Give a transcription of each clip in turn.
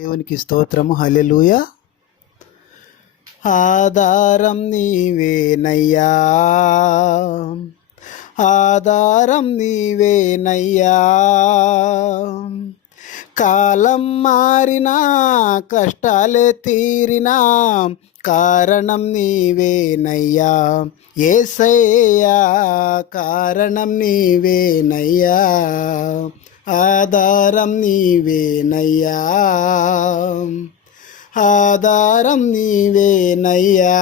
దేవునికి స్తోత్రము. హల్లెలూయా. ఆధారం నీవేనయ్యా, ఆధారం నీవేనయ్యా. కాలం మారినా కష్టాలే తీరినా కారణం నీవేనయ్యా యేసయ్యా, కారణం నీవేనయ్యా. ఆధారం నీవేనయ్యా, ఆధారం నీవేనయ్యా.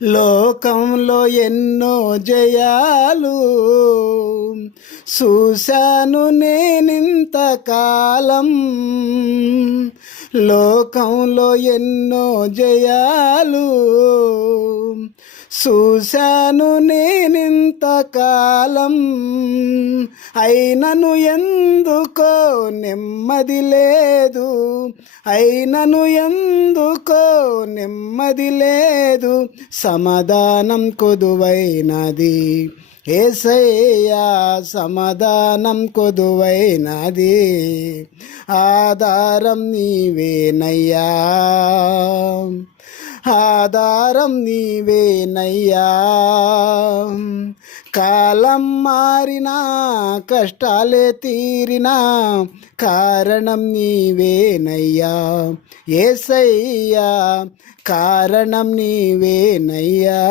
లోకంలో ఎన్నో జయాలు చూశాను నేనింతకాలం, లోకంలో ఎన్నో జయాలు చూశాను నేనింతకాలం. అయినను ఎందుకో నెమ్మది లేదు, అయినను ఎందుకో నెమ్మది లేదు. సమాధానం కొదువైనది యేసయ్యా, సమాధానం కొదువైనది. ఆధారం నీవేనయ్యా, ఆధారం నీవేనయ్యా. కాలం మారినా కష్టాలే తీరినా కారణం నీవేనయ్యా యేసయ్యా, కారణం నీవేనయ్యా.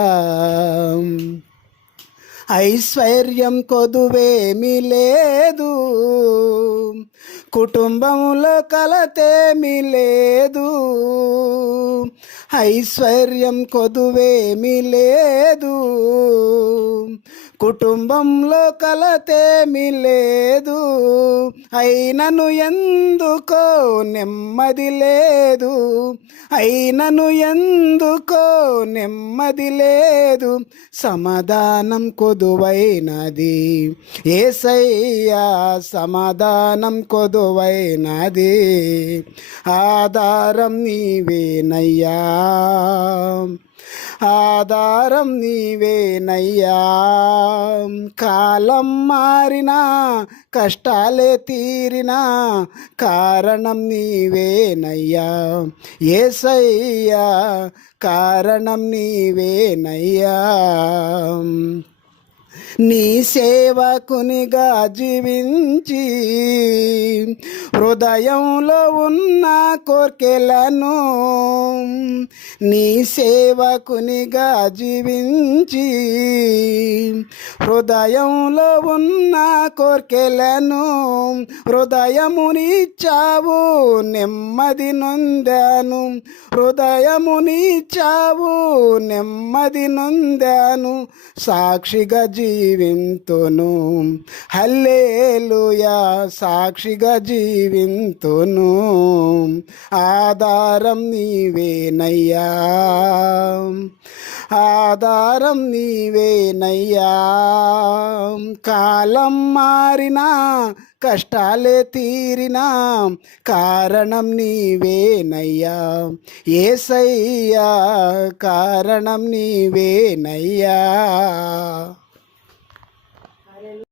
ఐశ్వర్యం కొదువేమీ లేదు, కుటుంబంలో కలతేమీ లేదు. ఐశ్వర్యం కొదువేమీ లేదు, కుటుంబంలో కలతేమీ లేదు. అయినను ఎందుకో నెమ్మది లేదు, అయినను ఎందుకో నెమ్మది లేదు. సమాధానం కొదువైనది యేసయ్యా, సమాధానం కొదువైనది. ఆధారం నీవేనయ్యా, ఆధారం నీవేనయ్యా. కాలం మారినా కష్టాలే తీరినా కారణం నీవేనయ్యా యేసయ్యా, కారణం నీవేనయ్యా. నీ సేవకునిగా జీవించి హృదయంలో ఉన్న కోర్కెలను, నీ సేవకునిగా జీవించి హృదయంలో ఉన్న కోర్కెలను హృదయమునిచ్చావు, నెమ్మది నొందాను. హృదయమునిచ్చావు, నెమ్మది నొందాను. సాక్షిగా జీవింతును, హల్లెలూయా, సాక్షిగా జీవింతును. ఆధారం నీవేనయ్యా, ఆధారం నీవేనయ్యా. కాలం మారినా కష్టాలే తీరినా కారణం నీవేనయ్యా యేసయ్యా, కారణం నీవేనయ్యా.